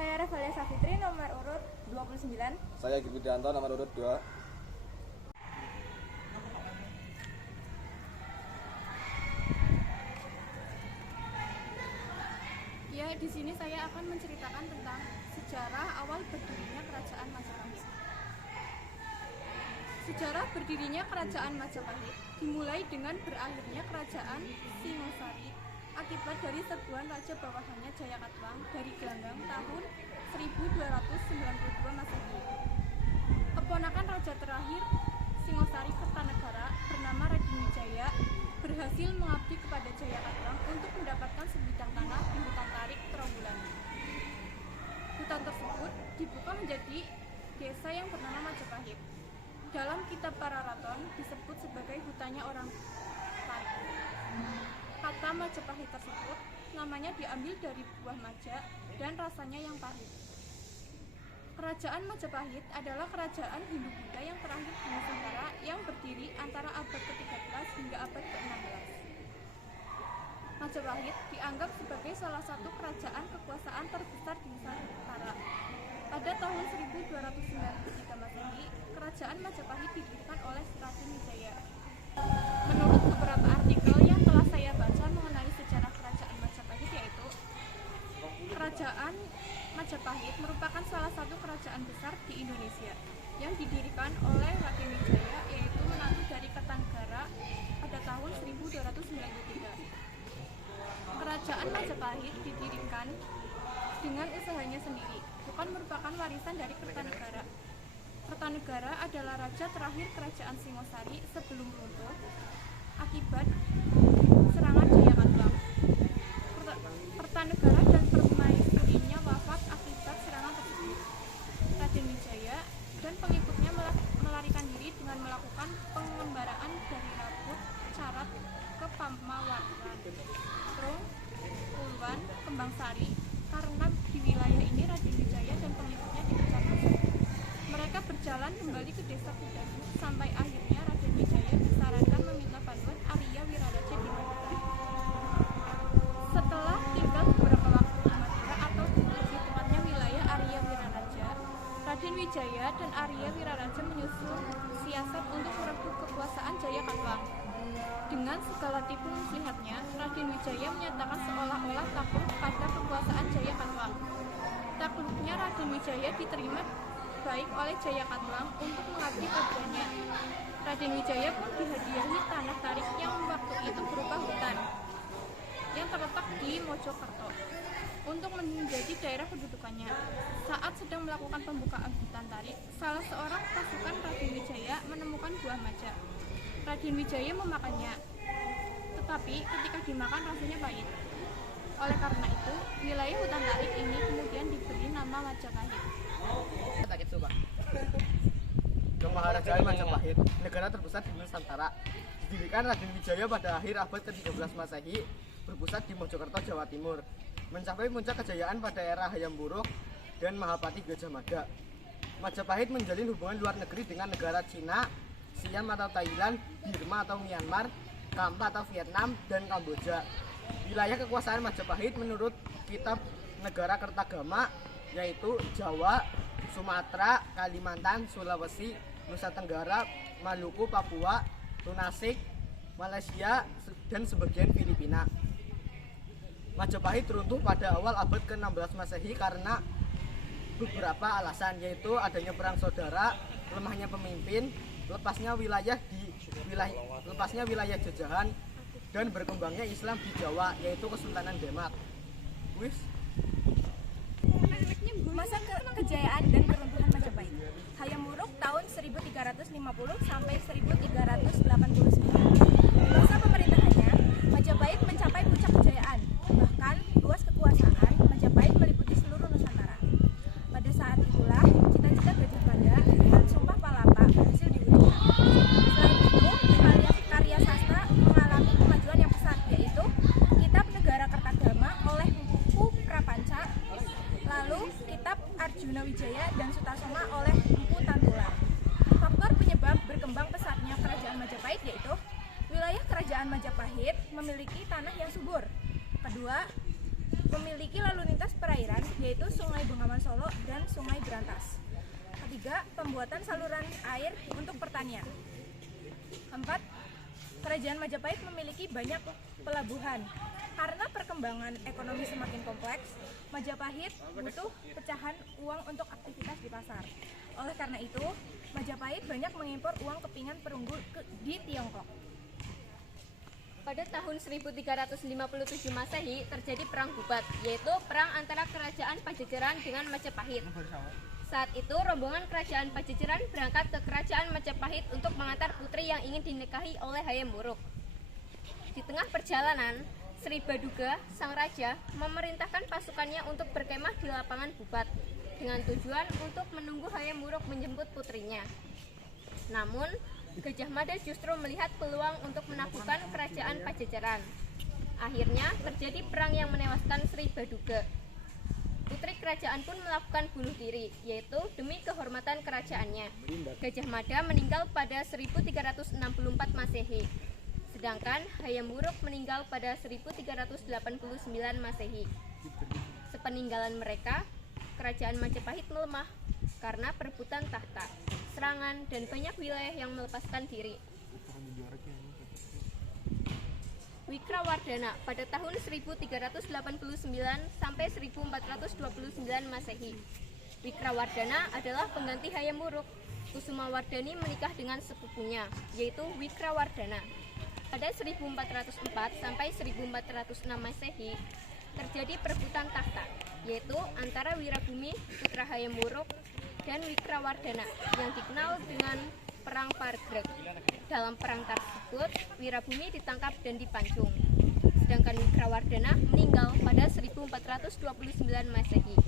Saya Revalia Safitri, nomor urut 29. Saya Gigi Widianto, nomor urut 2. Ya, di sini saya akan menceritakan tentang sejarah awal berdirinya Kerajaan Majapahit. Sejarah berdirinya Kerajaan Majapahit dimulai dengan berakhirnya Kerajaan Singosari akibat dari serbuan raja bawahannya Jayakatwang dari Gelanggang tahun 1292 Masehi. Keponakan raja terakhir Singosari Kertanegara bernama Raden Wijaya berhasil mengabdi kepada Jayakatwang untuk mendapatkan sebidang tanah di hutan tarik Trawulan. Hutan tersebut dibuka menjadi desa yang bernama Majapahit. Dalam kitab Pararaton disebut sebagai hutannya orang tarik. Kata Majapahit tersebut namanya diambil dari buah maja dan rasanya yang pahit. Kerajaan Majapahit adalah kerajaan Hindu-Buddha yang terakhir di Nusantara yang berdiri antara abad ke-13 hingga abad ke-16. Majapahit dianggap sebagai salah satu kerajaan kekuasaan terbesar di Nusantara. Pada tahun 1293 Masehi, kerajaan Majapahit didirikan oleh Raden Wijaya. Menurut beberapa artikel yang telah saya baca mengenai sejarah kerajaan Majapahit, yaitu Kerajaan Majapahit merupakan salah satu kerajaan besar di Indonesia yang didirikan oleh Raden Wijaya, yaitu menantu dari Kertanegara pada tahun 1293. Kerajaan Majapahit didirikan dengan usahanya sendiri, bukan merupakan warisan dari Kertanegara. Kertanegara adalah raja terakhir kerajaan Singosari sebelum runtuh akibat serangan Jayakatwang. Kertanegara dan permaisurinya wafat akibat serangan tersebut. Raden Wijaya dan pengikutnya melarikan diri dengan melakukan pengembaraan dari Rabut Carat ke Pamawaran, Trung, Puluan, Kembangsari. Karena di wilayah ini Raden Wijaya dan pengikutnya dipecat musuh. Mereka berjalan kembali ke desa Kudabu sampai akhirnya Raden Wijaya disarankan meminta bantuan Arya Wiraraja di Madura. Setelah tinggal beberapa waktu di Madura atau lebih tepatnya wilayah Arya Wiraraja, Raden Wijaya dan Arya Wiraraja menyusun siasat untuk merebut kekuasaan Jayakatwang. Dengan segala tipu muslihatnya, Raden Wijaya menyatakan seolah-olah takut pada kekuasaan Jayakatwang. Takluknya Raden Wijaya diterima baik oleh Jayakatwang untuk mengabdi padanya. Raden Wijaya pun dihadiahi tanah tarik yang waktu itu berupa hutan yang terletak di Mojokerto untuk menjadi daerah kedudukannya. Saat sedang melakukan pembukaan hutan tarik, salah seorang pasukan Raden Wijaya menemukan buah maja. Raden Wijaya memakannya, tetapi ketika dimakan rasanya pahit. Oleh karena itu, wilayah hutan tarik ini kemudian diberi nama Majapahit. Kemaharajaan Majapahit, negara terbesar di Nusantara, didirikan Raden Wijaya pada akhir abad ke-13 Masehi, berpusat di Mojokerto, Jawa Timur, mencapai puncak kejayaan pada era Hayam Wuruk dan Mahapati Gajah Mada. Majapahit menjalin hubungan luar negeri dengan negara Cina, Siam atau Thailand, Burma atau Myanmar, Kampa atau Vietnam, dan Kamboja. Wilayah kekuasaan Majapahit menurut kitab Negara Kertagama yaitu Jawa, Sumatera, Kalimantan, Sulawesi, Nusa Tenggara, Maluku, Papua, Tunasik, Malaysia, dan sebagian Filipina. Majapahit runtuh pada awal abad ke-16 Masehi karena beberapa alasan, yaitu adanya perang saudara, lemahnya pemimpin, lepasnya wilayah jajahan, dan berkembangnya Islam di Jawa, yaitu Kesultanan Demak. Masa kejayaan dan keruntuhan Majapahit. Hayam Wuruk tahun 1350 sampai 1389. Masa pemerintahannya, Majapahit mencapai puncak kejayaan. Bahkan luas kekuasaan Majapahit meliputi seluruh Nusantara. Pada saat itulah cita-cita Gajah Mada dan Sumpah Palapa berhasil diwujudkan. Selain itu, karya sastra mengalami kemajuan yang pesat, yaitu Kitab Negara Kertagama oleh Mpu Prapanca, lalu Kitab Arjuna Wijaya dan Sutasoma oleh Mpu Tantular. Faktor penyebab berkembang pesatnya kerajaan Majapahit yaitu wilayah kerajaan Majapahit memiliki tanah yang subur. Kedua, memiliki lalu lintas perairan yaitu Sungai Bengawan Solo dan Sungai Berantas. Ketiga, pembuatan saluran air untuk pertanian. Keempat, Kerajaan Majapahit memiliki banyak pelabuhan. Karena perkembangan ekonomi semakin kompleks, Majapahit butuh pecahan uang untuk aktivitas di pasar. Oleh karena itu, Majapahit banyak mengimpor uang kepingan perunggu di Tiongkok. Pada tahun 1357 Masehi terjadi perang Bubat, yaitu perang antara Kerajaan Pajajaran dengan Majapahit. Saat itu rombongan Kerajaan Pajajaran berangkat ke Kerajaan Majapahit untuk mengantar putri yang ingin dinikahi oleh Hayam Wuruk. Di tengah perjalanan, Sri Baduga, sang raja, memerintahkan pasukannya untuk berkemah di lapangan Bubat dengan tujuan untuk menunggu Hayam Wuruk menjemput putrinya. Namun, Gajah Mada justru melihat peluang untuk menaklukkan Kerajaan Pajajaran. Akhirnya terjadi perang yang menewaskan Sri Baduga. Putri kerajaan pun melakukan bunuh diri, yaitu demi kehormatan kerajaannya. Gajah Mada meninggal pada 1364 Masehi, sedangkan Hayam Wuruk meninggal pada 1389 Masehi. Sepeninggalan mereka, Kerajaan Majapahit melemah karena perebutan tahta, serangan, dan banyak wilayah yang melepaskan diri. Wikrawardhana pada tahun 1389 sampai 1429 Masehi. Wikrawardhana adalah pengganti Hayam Wuruk. Kusumawardhani menikah dengan sepupunya, yaitu Wikrawardhana. Pada 1404 sampai 1406 Masehi terjadi perebutan tahta, yaitu antara Wirabumi putra Hayam Wuruk dan Wikrawardhana yang dikenal dengan Perang Pargreg. Dalam perang tersebut, Wirabumi ditangkap dan dipancung, sedangkan Wikrawardhana meninggal pada 1429 Masehi.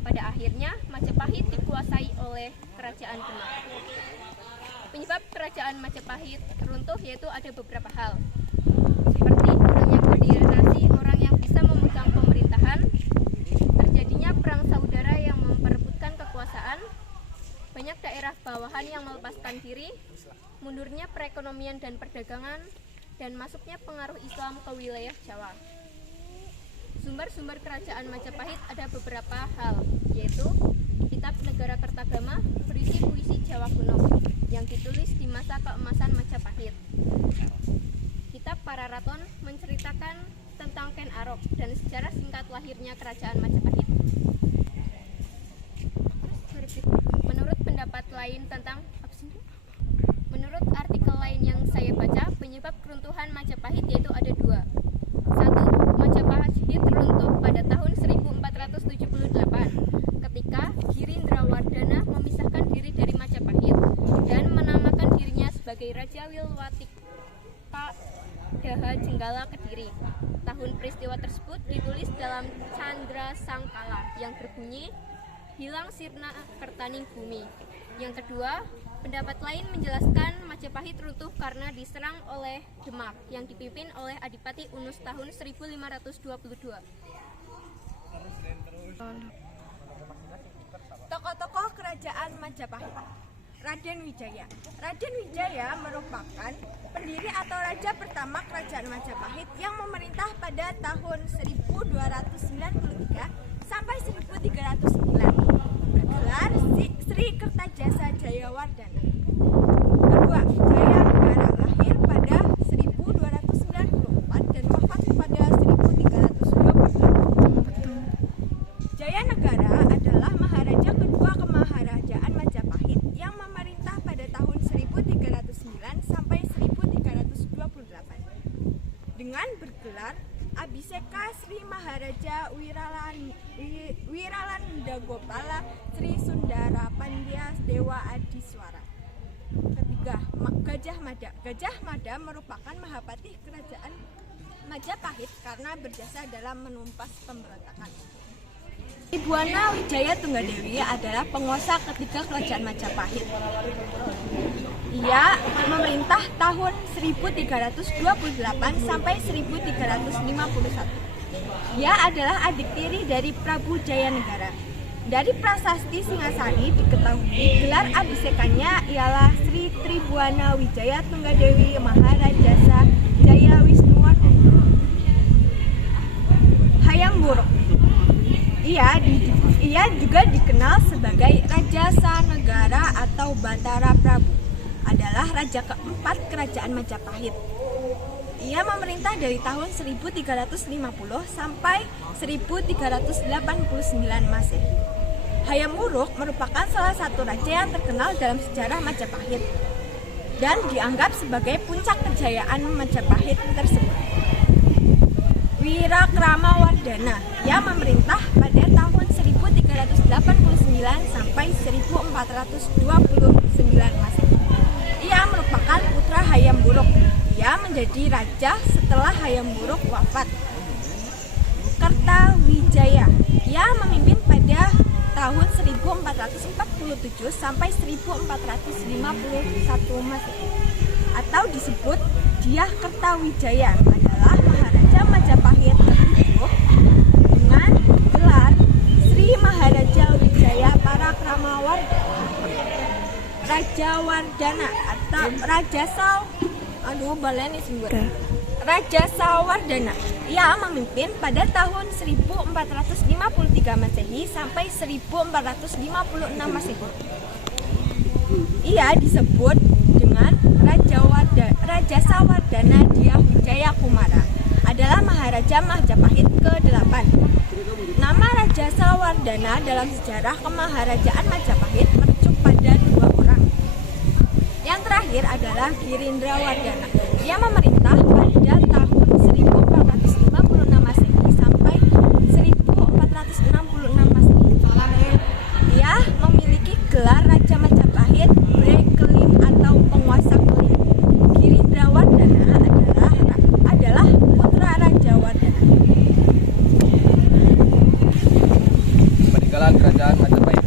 Pada akhirnya, Majapahit dikuasai oleh Kerajaan Demak. Penyebab Kerajaan Majapahit runtuh yaitu ada beberapa hal, seperti kurangnya koordinasi orang yang bisa memegang pemerintahan, terjadinya perang saudara yang memperebutkan kekuasaan, banyak daerah bawahan yang melepaskan diri, mundurnya perekonomian dan perdagangan, dan masuknya pengaruh Islam ke wilayah Jawa. Sumber-sumber Kerajaan Majapahit ada beberapa hal, yaitu Kitab Negara Kertagama berisi puisi Jawa kuno yang ditulis di masa keemasan Majapahit. Kitab Pararaton menceritakan tentang Ken Arok dan sejarah singkat lahirnya Kerajaan Majapahit. Menurut pendapat lain tentang Menurut artikel lain yang saya baca, penyebab keruntuhan Majapahit yaitu ada dua. Satu, Majapahit runtuh pada tahun 1478 ketika Girindrawardhana memisahkan diri dari Majapahit dan menamakan dirinya sebagai Raja Lilwatika Daha Jenggala Kediri. Tahun peristiwa tersebut ditulis dalam Candra Sangkala yang berbunyi hilang sirna kertaning bumi. Yang kedua, pendapat lain menjelaskan Majapahit runtuh karena diserang oleh Demak yang dipimpin oleh Adipati Unus tahun 1522. Tokoh-tokoh Kerajaan Majapahit. Raden Wijaya. Raden Wijaya merupakan pendiri atau raja pertama Kerajaan Majapahit yang memerintah pada tahun 1293 sampai 1309. Bergelar Sri Kertajasa Jayawardhana. Kedua, Jaya Negara lahir pada 1294 dan wafat pada 1328. Jaya Negara adalah maharaja kedua Kemaharajaan Majapahit yang memerintah pada tahun 1309 sampai 1328. Dengan bergelar Abhiseka Sri Maharaja Wiralandagopala Sri Sundara Pandya Dewa Adiswara. Ketiga, Gajah Mada. Gajah Mada merupakan mahapatih Kerajaan Majapahit karena berjasa dalam menumpas pemberontakan. Buana Wijaya Tunggadewi adalah penguasa ketiga Kerajaan Majapahit. Ia memerintah tahun 1328 sampai 1351. Ia adalah adik tiri dari Prabu Jayanegara. Dari prasasti Singasari diketahui gelar abhisekanya ialah Sri Tribuana Wijaya Tunggadewi Maharajasa Jaya Wisnuwardhana. Hayam Wuruk. Ia juga dikenal sebagai Raja Sanegara atau Batara Prabu. Adalah raja keempat kerajaan Majapahit. Ia memerintah dari tahun 1350 sampai 1389 Masehi. Hayam Wuruk merupakan salah satu raja yang terkenal dalam sejarah Majapahit dan dianggap sebagai puncak kejayaan Majapahit tersebut. Wirakramawardhana, ia memerintah pada tahun 1389 sampai 1429 Masehi. Ia merupakan putra Hayam Wuruk. Ia menjadi raja setelah Hayam Wuruk wafat. Kertawijaya, ia memimpin pada tahun 1447 sampai 1451 Masehi. Atau disebut Dyah Kertawijaya, adalah Maharaja Majapahit ke-7 dengan gelar Sri Maharaja Wijaya Parakramawardhana. Raja Wardana atau Raja Sawardana. Ia memimpin pada tahun 1453 Masehi sampai 1456 Masehi. Ia disebut dengan Raja Sawardana Dyah Wijaya Kumara, adalah Maharaja Majapahit ke-8. Nama Raja Sawardana dalam sejarah kemaharajaan Majapahit merujuk pada 2 orang. Yang terakhir adalah Girindrawardana. Ia memerintah pada tahun 1456 Masehi sampai 1466 Masehi. Ia memiliki gelar Raja Majapahit Brekelin atau penguasa Kelin. Girindrawardana adalah putra Raja Wardana. Peninggalan Kerajaan Majapahit.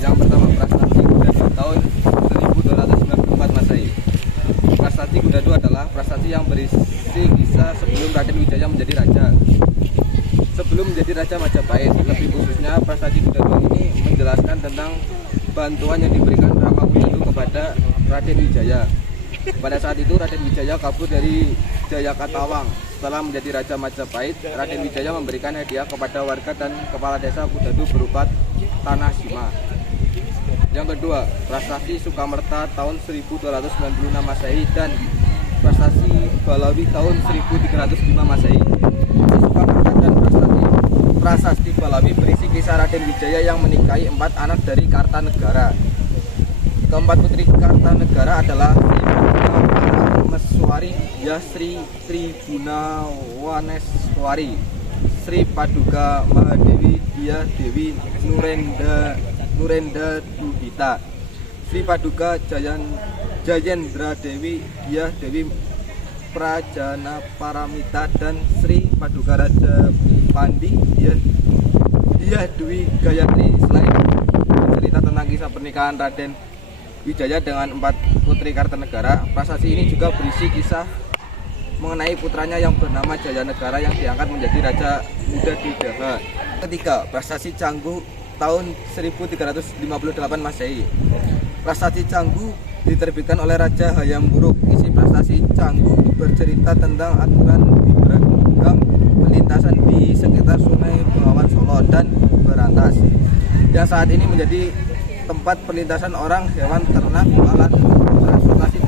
Yang pertama, Prasasti Kuda tahun 1294 Masehi. Prasasti Kuda II adalah prasasti yang berisi kisah sebelum Raden Wijaya menjadi raja. Sebelum menjadi Raja Majapahit, lebih khususnya Prasasti Kuda II ini menjelaskan tentang bantuan yang diberikan Rama Kuda kepada Raden Wijaya. Pada saat itu Raden Wijaya kabur dari Jayakatawang. Setelah menjadi Raja Majapahit, Raden Wijaya memberikan hadiah kepada warga dan kepala desa Kudadu berupa tanah sima. Yang kedua, Prasasti Sukamerta tahun 1296 Masehi dan Prasasti Balawi tahun 1305 Masehi. Sukamerta dan Prasasti Balawi berisi kisah Raden Wijaya yang menikahi 4 anak dari Kartanegara. Keempat putri Kartanegara adalah Meswari, Sri Gunawaneswari, Sri Paduka Mahadewi, Dia Dewi Nurenda Duhita, Sri Paduka Jayendra Dewi, Dia Dewi Prajana Paramita, dan Sri Paduka Raja Pandi, Dia Dwi Gayatri. Selain cerita tentang kisah pernikahan Raden Wijaya dengan 4 putri Kartanegara, prasasti ini juga berisi kisah mengenai putranya yang bernama Jayanegara yang diangkat menjadi Raja Muda di Daha. Ketiga, Prasasti Canggu tahun 1358 Masehi. Prasasti Canggu diterbitkan oleh Raja Hayam Wuruk. Isi Prasasti Canggu bercerita tentang aturan di beragam perlintasan di sekitar Sungai Bengawan Solo dan Berantas, yang saat ini menjadi tempat perlintasan orang, hewan, ternak, alat transportasi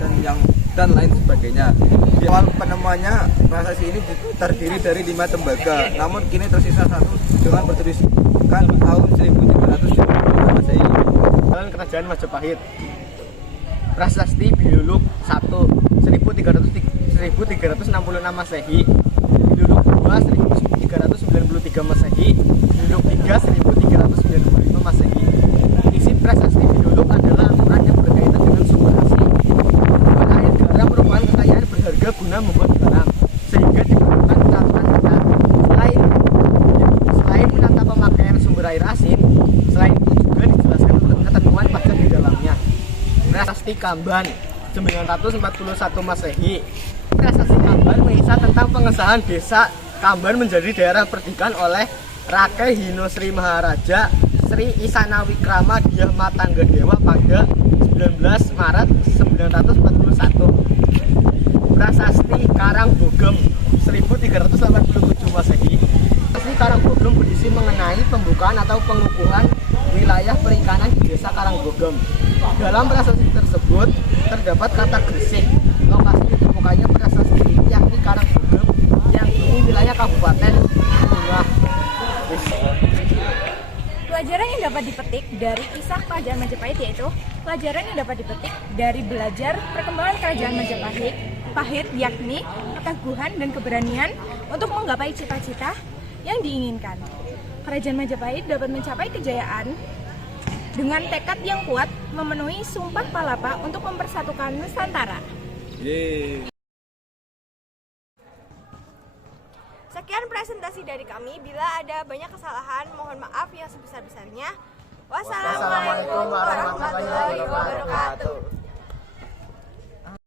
dan lain sebagainya. Di awal penemuannya, prasasti ini terdiri dari 5 tembaga, namun kini tersisa 1 dengan bertuliskan tahun 1300 Masehi. Dalam Kerajaan Majapahit. Prasasti Biluluk 1 1366 Masehi. Biluluk 2 1393 Masehi. Biluluk 3 1395 Masehi. Isi prasasti Biluluk adalah aturan yang berkaitan dengan sumber asli. Air garam merupakan kekayaan berharga guna membuat garam, sehingga diperlukan peraturan kita. Selain menata pemakaian sumber air asin, selain itu juga dijelaskan ketentuan pajak di dalamnya. Prasasti Kamban 941 Masehi. Prasasti Kamban mengisah tentang pengesahan desa Kamban menjadi daerah perdikan oleh Rakai Hino Sri Maharaja Sri Isana Wikrama Dyah Matanggadewa pada 19 Maret 941. Prasasti Karangbogem 1387 Masehi. Prasasti Karangbogem berisi mengenai pembukaan atau pengukuhan wilayah perikanan di Desa Karangbogem. Dalam prasasti tersebut terdapat kata Gresik. Lokasi ditemukannya prasasti ini yakni Karangbogem yang ini wilayah Kabupaten Bungah. Pelajaran yang dapat dipetik dari kisah Kerajaan Majapahit yaitu pelajaran yang dapat dipetik dari belajar perkembangan Kerajaan Majapahit yakni keteguhan dan keberanian untuk menggapai cita-cita yang diinginkan. Kerajaan Majapahit dapat mencapai kejayaan dengan tekad yang kuat memenuhi Sumpah Palapa untuk mempersatukan Nusantara. Sekian presentasi dari kami. Bila ada banyak kesalahan, mohon maaf yang sebesar-besarnya. Wassalamualaikum warahmatullahi wabarakatuh.